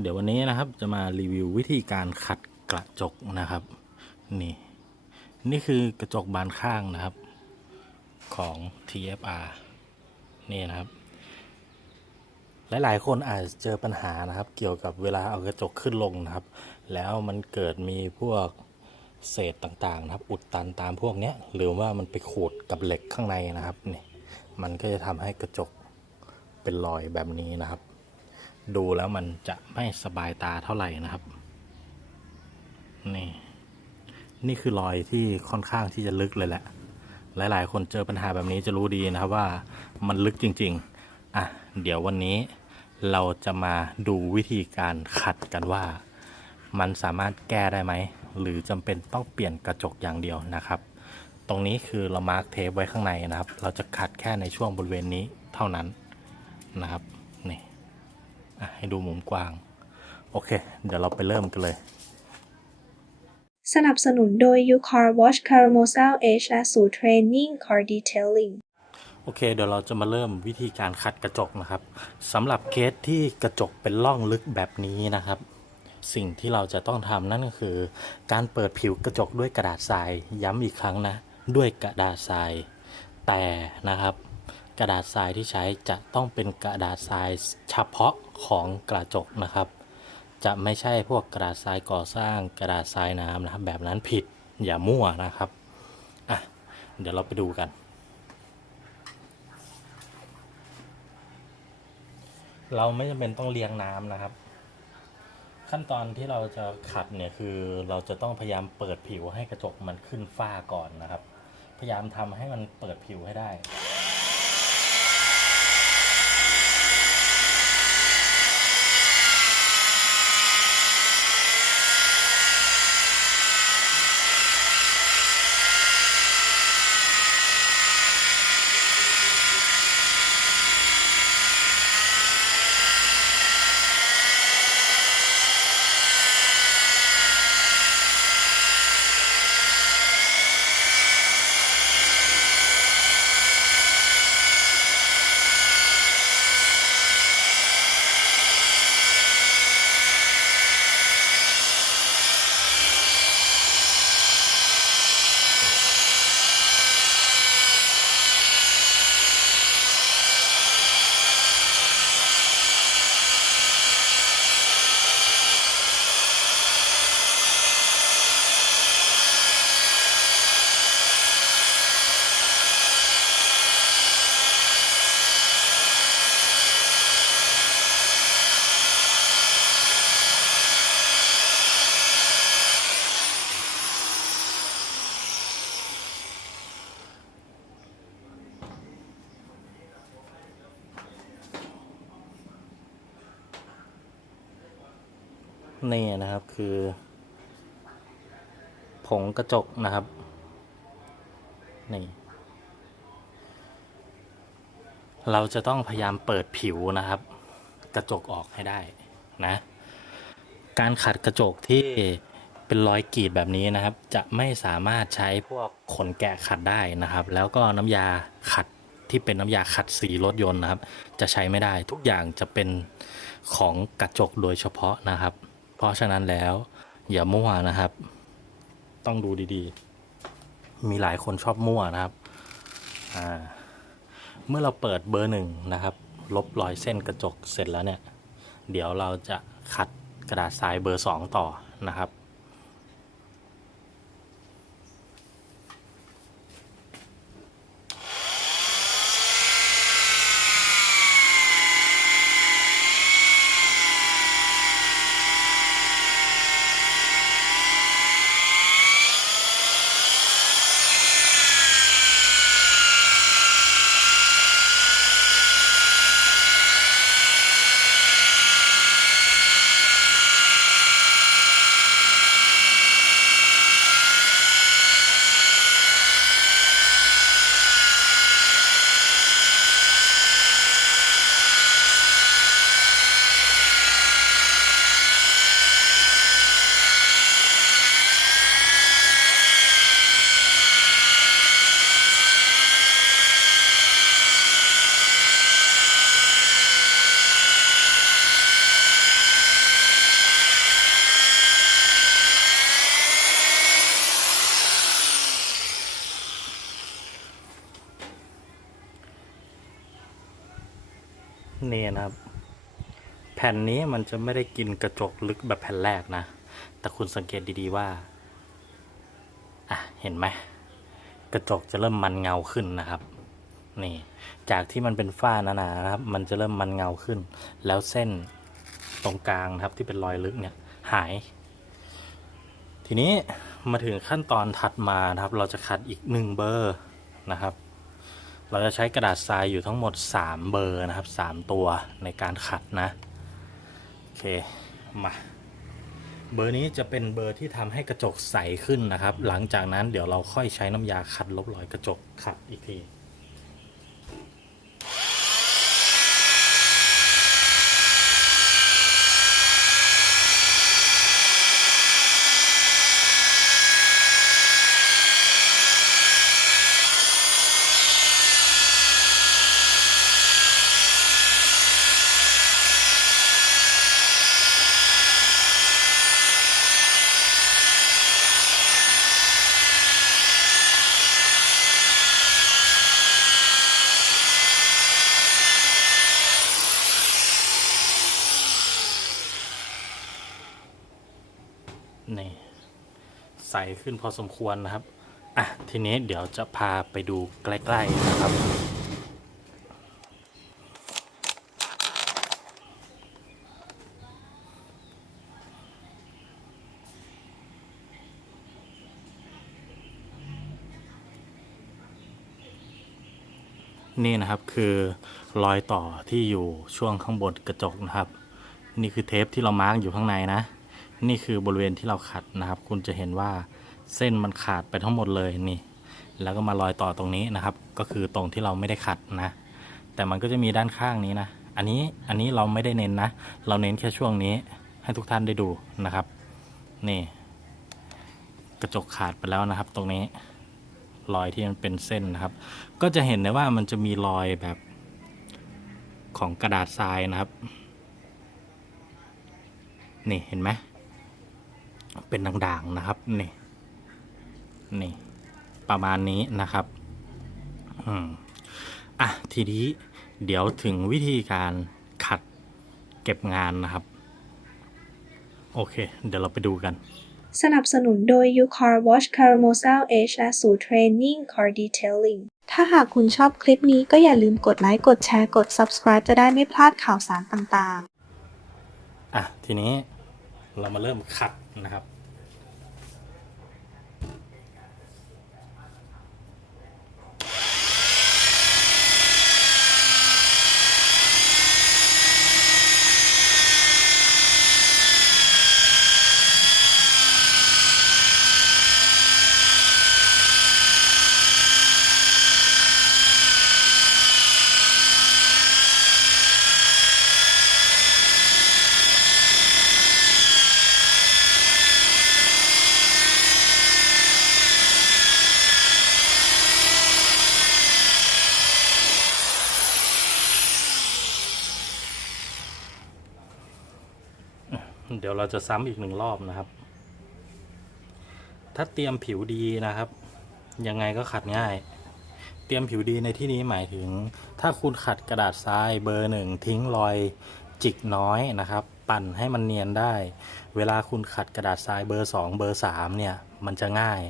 เดี๋ยววันนี้นะครับจะมารีวิววิธีการขัดกระจกนะครับ นี่ นี่คือกระจกบานข้างนะครับของ TFR นี่นะครับ หลาย ๆ คนอาจจะเจอปัญหานะครับ เกี่ยวกับเวลาเอากระจกขึ้นลงนะครับ แล้วมันเกิดมีพวกเศษต่าง ๆ นะครับ อุดตันตามพวกเนี้ยหรือว่ามันไปขูดกับเหล็กข้างในนะครับนี่มันก็จะทำให้กระจกเป็นรอยแบบนี้นะครับ ดูแล้วมันจะไม่สบายตาเท่าไหร่นะครับ นี่ นี่คือรอยที่ค่อนข้างที่จะลึกเลยแหละ หลาย ๆ คนเจอปัญหาแบบนี้จะรู้ดีนะครับว่ามันลึกจริง ๆ อะ เดี๋ยววันนี้เราจะมาดูวิธีการขัดกันว่า มันสามารถแก้ได้ไหม หรือจำเป็นต้องเปลี่ยนกระจกอย่างเดียวนะครับ ตรงนี้คือเรามาร์กเทปไว้ข้างในนะครับ เราจะขัดแค่ในช่วงบริเวณนี้เท่านั้นนะครับ ให้ดูมุมกว้าง โอเค เดี๋ยวเราไปเริ่มกันเลย สนับสนุนโดย UCAR Watch Carousel Edge และศูนย์ Training Car Detailing โอเค เดี๋ยวเราจะมาเริ่มวิธีการขัดกระจกนะครับสำหรับเคสที่กระจกเป็นร่องลึกแบบนี้นะครับ สิ่งที่เราจะต้องทำนั่นก็คือ การเปิดผิวกระจกด้วยกระดาษทราย ย้ำอีกครั้งนะ ด้วยกระดาษทราย แต่นะครับ กระดาษทรายที่ใช้จะต้องเป็นกระดาษทรายเฉพาะของกระจกนะครับ จะไม่ใช่พวกกระดาษทรายก่อสร้างกระดาษทรายน้ำนะครับ แบบนั้นผิดอย่ามั่วนะครับอะเดี๋ยวเราไปดูกัน เราไม่จำเป็นต้องเลี้ยงน้ำนะครับ ขั้นตอนที่เราจะขัดเนี่ยคือเราจะต้องพยายามเปิดผิวให้กระจกมันขึ้นฝ้าก่อนนะครับ พยายามทำให้มันเปิดผิวให้ได้ นี่นะครับคือ ผงกระจกนะครับ นี่ เราจะต้องพยายามเปิดผิวนะครับ กระจกออกให้ได้นะ การขัดกระจกที่เป็นรอยกรีดแบบนี้นะครับ จะไม่สามารถใช้พวกขนแกะขัดได้นะครับ แล้วก็น้ำยาขัดที่เป็นน้ำยาขัดสีรถยนต์นะครับ จะใช้ไม่ได้ทุกอย่างจะเป็นของกระจกโดยเฉพาะนะครับ ราะฉะนั้นแล้ว อย่ามั่วนะครับ ต้องดูดีๆ มีหลายคนชอบมั่วนะครับเมื่อเราเปิดเบอร์หนึ่งนะครับ ลบรอยเส้นกระจกเสร็จแล้วเนี่ย เดี๋ยวเราจะขัดกระดาษทรายเบอร์สองต่อนะครับ นี่นะครับ แผ่นนี้มันจะไม่ได้กินกระจกลึกแบบแผ่นแรกนะ แต่คุณสังเกตดีๆว่า อะ เห็นไหม กระจกจะเริ่มมันเงาขึ้นนะครับ นี่ จากที่มันเป็นฝ้าหนาๆนะครับ มันจะเริ่มมันเงาขึ้น แล้วเส้นตรงกลางครับที่เป็นรอยลึกเนี่ยหาย ทีนี้มาถึงขั้นตอนถัดมานะครับ เราจะขัดอีกหนึ่งเบอร์นะครับ เราจะใช้กระดาษทรายอยู่ทั้งหมด 3 เบอร์นะครับ 3 ตัวในการขัดนะโอเคมาเบอร์นี้จะเป็นเบอร์ที่ทำให้กระจกใสขึ้นนะครับ หลังจากนั้นเดี๋ยวเราค่อยใช้น้ำยาขัดลบรอยกระจกขัดอีกที นี่ใสขึ้นพอสมควรนะครับ อะ ทีนี้เดี๋ยวจะพาไปดูใกล้ ๆ นะครับ นี่นะครับคือรอยต่อที่อยู่ช่วงข้างบนกระจกนะครับ นี่คือเทปที่เรามาร์กอยู่ข้างในนะ นี่คือบริเวณที่เราขัดนะครับ คุณจะเห็นว่าเส้นมันขาดไปทั้งหมดเลยนี่ แล้วก็มารอยต่อตรงนี้นะครับ ก็คือตรงที่เราไม่ได้ขัดนะ แต่มันก็จะมีด้านข้างนี้นะ อันนี้อันนี้เราไม่ได้เน้นนะ เราเน้นแค่ช่วงนี้ให้ทุกท่านได้ดูนะครับ นี่ กระจกขาดไปแล้วนะครับ ตรงนี้รอยที่มันเป็นเส้นนะครับ ก็จะเห็นได้ว่ามันจะมีรอยแบบของกระดาษทรายนะครับ นี่เห็นไหม เป็นด่างๆนะครับนี่นี่ประมาณนี้นะครับอืมอะทีนี้เดี๋ยวถึงวิธีการขัดเก็บงานนะครับ โอเค เดี๋ยวเราไปดูกันสนับสนุนโดย u c a r Wash Caramel Edge และสูตร Training Car Detailing ถ้าหากคุณชอบคลิปนี้ก็อย่าลืมกดไลค์ กดแชร์ กด Subscribe จะได้ไม่พลาดข่าวสารต่างๆ อะ ทีนี้เรามาเริ่มขัดนะครับ เดี๋ยวเราจะซ้ำอีกหนึ่งรอบนะครับ ถ้าเตรียมผิวดีนะครับ ยังไงก็ขัดง่าย เตรียมผิวดีในที่นี้หมายถึง ถ้าคุณขัดกระดาษทรายเบอร์หนึ่งทิ้งรอยจิกน้อยนะครับ ปั่นให้มันเนียนได้ เวลาคุณขัดกระดาษทรายเบอร์สองเบอร์สามเนี่ยมันจะง่าย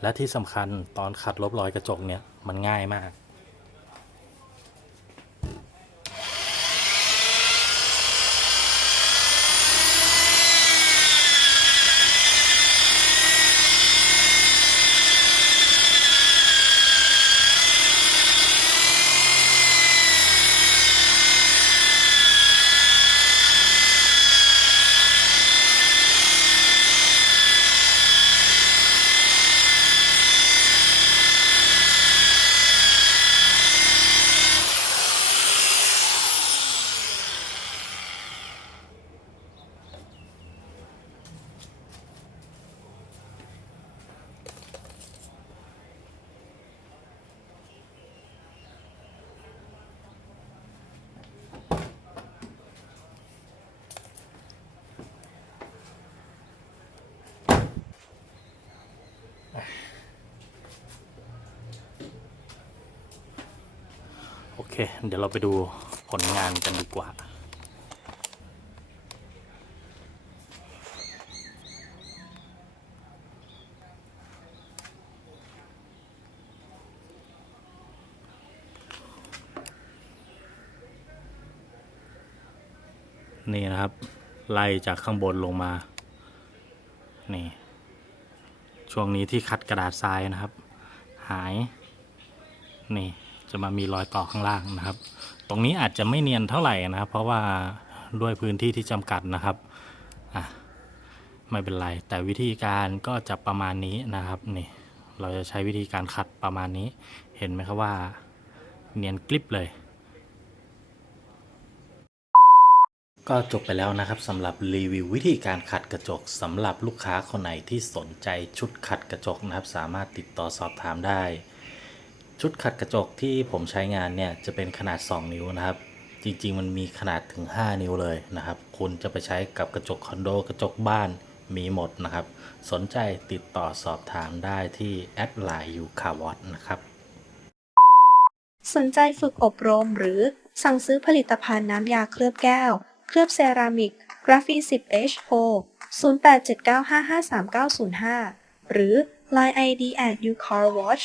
และที่สำคัญตอนขัดลบรอยกระจกเนี่ยมันง่ายมาก เดี๋ยวเราไปดูผลงานกันดีกว่า นี่นะครับ ไล่จากข้างบนลงมา นี่ ช่วงนี้ที่คัดกระดาษทรายนะครับ หาย นี่ จะมามีรอยต่อข้างล่างนะครับ ตรงนี้อาจจะไม่เนียนเท่าไหร่นะครับ เพราะว่าด้วยพื้นที่ที่จำกัดนะครับอะไม่เป็นไร แต่วิธีการก็จะประมาณนี้นะครับนี่เราจะใช้วิธีการขัดประมาณนี้ เห็นไหมครับว่า เนียนกลิบเลย ก็จบไปแล้วนะครับสำหรับรีวิววิธีการขัดกระจกสำหรับลูกค้าคนไหนที่สนใจชุดขัดกระจกนะครับ สามารถติดต่อสอบถามได้ ชุดขัดกระจกที่ผมใช้งานเนี่ยจะเป็นขนาด 2 นิ้วนะครับ จริงๆ มันมีขนาดถึง 5 นิ้วเลยนะครับ คุณจะไปใช้กับกระจกคอนโดกระจกบ้านมีหมดนะครับ สนใจติดต่อสอบถามได้ที่แอดไลน์ยูคาวอตนะครับ สนใจฝึกอบรมหรือสั่งซื้อผลิตภัณฑ์น้ำยาเคลือบแก้ว เคลือบเซรามิกกราฟีน 10H O 0879553905 หรือ Line ID at ucarwash